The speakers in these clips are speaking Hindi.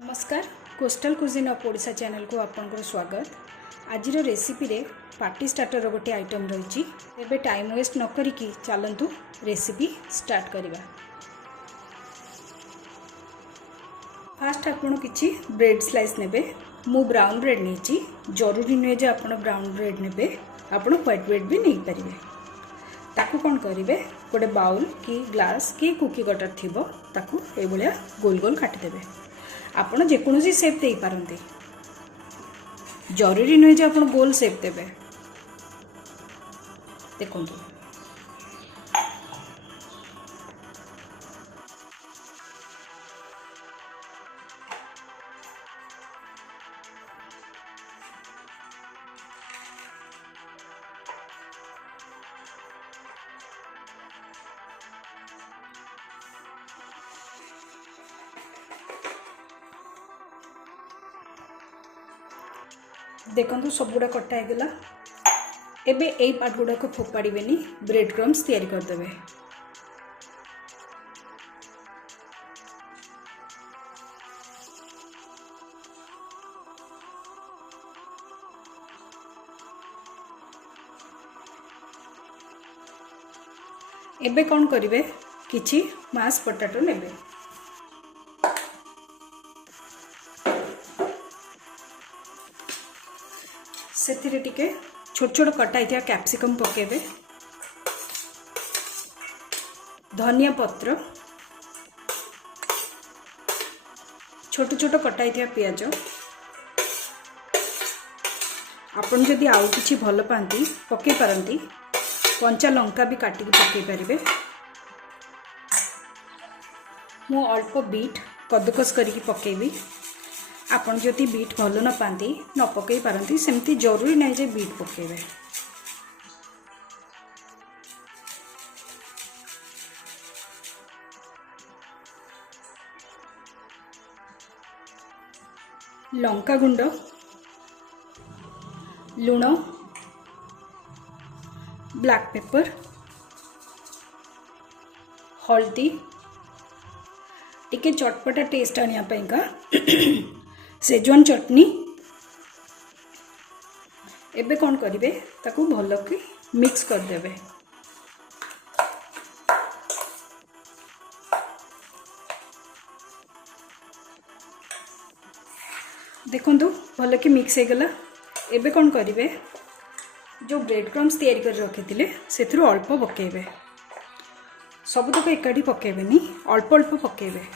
नमस्कार coastal cuisine of Odisha channel को आपनकर स्वागत। आज रेसिपी रे पार्टी स्टार्टर गोटे आइटम रही। एबे टाइम वेस्ट न करिकी चलतु रेसिपी स्टार्ट करवा। फास्ट आपन किछि ब्रेड स्लाइस नेबे। मु ब्राउन ब्रेड नेछि। जरूरी नुहे जे आपन ब्राउन ब्रेड नेबे, आपन व्हाइट ब्रेड भी नहीं पारिबे। ताकू कोन करिवे, गोटे बाउल कि ग्लास कि कुकी कटर थिबो ताकू ए भलिया गोल गोल काटि देबे। आपन जेकोसी शेप दे पारंती, जरूरी नुहे जे आपन गोल शेप देबे। देखंतु देखंतु सब गुड़ा कटा हैगला। एबे एई पार्ट गुड़ा को फोपाड़ीबेनी, ब्रेड क्रम्स तैयारी कर देबे। एबे कौन करिवे, किछि मास पोटैटो नेबे। सेथिरे टिके छोट छोट कटाई थिया कैप्सिकम पकेबे, धनिया पत्र, छोट छोट कटाई थिया पियाज। आपन जदि आउ किछि भल पांती पके पारंती, कंचा लंका भी काटिक पके पारिबे। मु अल्प बीट कदुकस करिकी पकेबी। आपन जदि बीट भल न पाती न पकई पारंती, सेमती जरूरी नहीं जे बीट पकेबे। लंका गुंड, लुण, ब्लैक पेपर, हल्दी, टिके चटपटा टेस्ट आनिया का सेजवान चटनी। एबे कौन करिवे, ताकू भल कि मिक्स कर देबे। देखंतु भल कि मिक्स हो गला। एबे कौन करिवे, जो ब्रेड क्रम्स तैयारी कर रखिथिले सेथुरु अल्प पकेबे। सबुतक एकाठी पकेबेनी, अल्प अल्प पकेबे।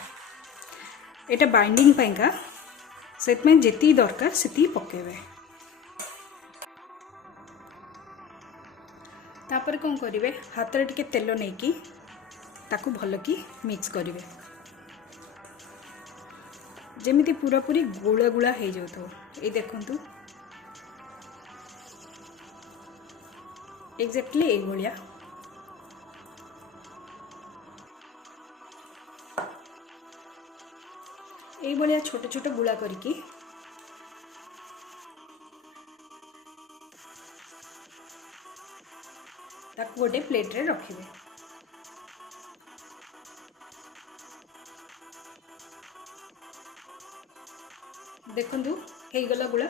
एटा बाइंडिंग पाइका सेतमें जेती दरकार सेती पकेबे। तापर कौन करिवे, हाथ रे टिके तेल नेकी ताकू भल कि मिक्स करिवे, जेमिति पूरा पूरी गुला गुला हो जाउथो। ए देखंतु एक्जेक्टली ए भलिया। ए भलिया छोट छोट गुला करिकी ताकू गोटे प्लेट रे रखिबे। देखंतु हे गला गुला।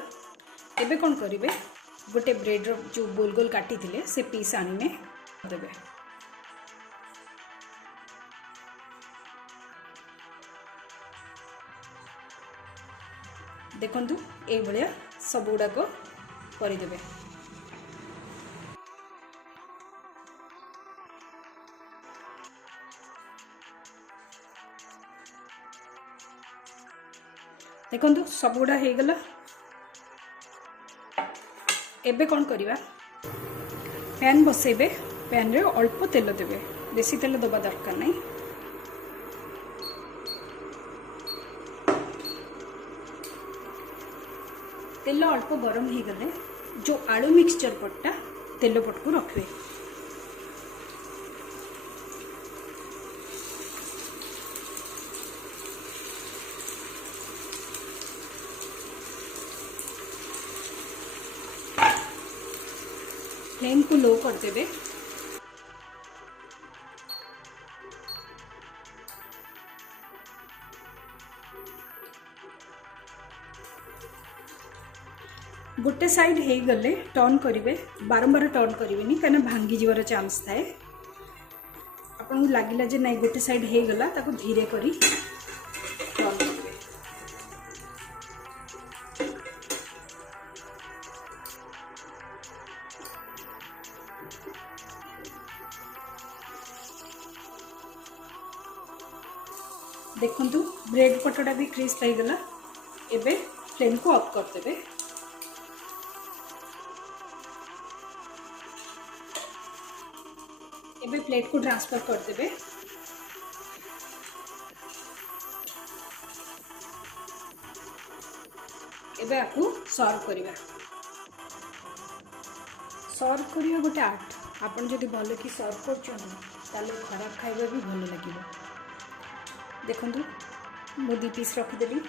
एबे कोन करिवे, गोटे ब्रेड रो जो गोल गोल काटी थिले से पीस आनिमे देबे। देखंतु ए भलिया सब गुडा को करि देबे। देखंतु सब गुडा हे गला। एबे कोन करिवा, पैन बसेबे। पैन रे अल्प तेल देबे, बेसी तेल दबा दरकार नहीं। तेल अल्प गरम हो गले जो आलू मिक्सचर पट्टा तेल पट को रखिए। फ्लेम को लो कर देबे। गोटे साइड हो गले टर्न करेंगे, बारंबार टर्न करेंगे कहीं भांगी जीवार चांस थाए। आपन लगिला जे नहीं गोटे साइड हो गला ताको धीरे करी टर्न करेंगे। देखंतु ब्रेड पटोटा भी क्रिस्प हो गला। एबे फ्लेम को ऑफ कर देबे। एबे प्लेट को ट्रांसफर कर देबे। एबे आपको सर्व करिबा। सर्व करिया गोटे आर्ट। आपन जदि भले कि सर्व करछन ताले खराब खाइबा भी भल लागिबो। देखंतु मु 2 पीस रखि देली,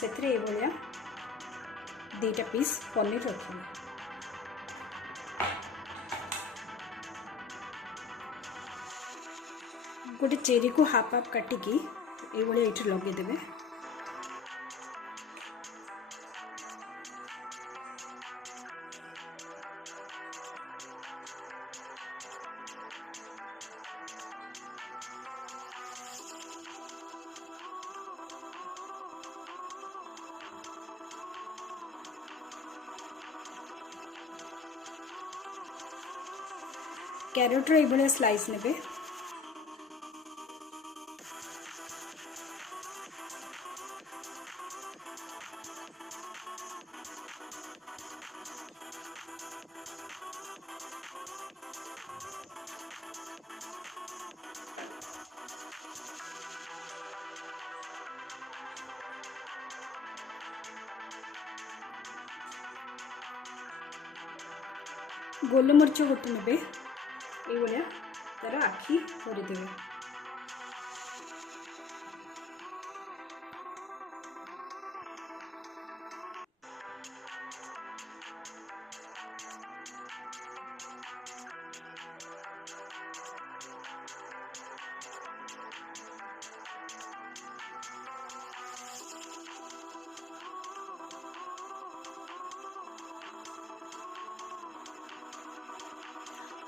सेथरे ए भलिया 2टा पीस पनीर रखिली। गोटे चेरी को हाफ हाफ काटिकी ये लगे देवे। कैरेट ये स्लाइस ने गोलमरीच गोटे ने ये तार आखि करदेवे।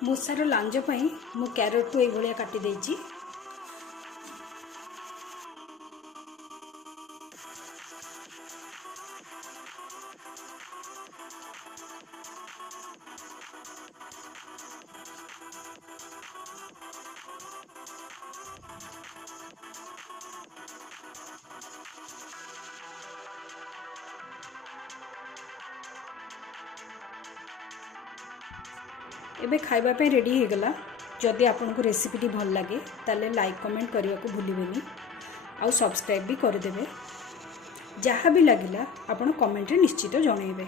मूसार लांज पई मु कैरेट को ये काटी देछि। एबे खाइबा पे रेडी हो गला। जदि आपन को रेसिपीटी भल लगे ताले लाइक कमेंट करने को भूलिबेनी, आउ सब्सक्राइब भी कर देबे। जहाँ भी लगिला आपन कमेंट रे निश्चित जनइबे।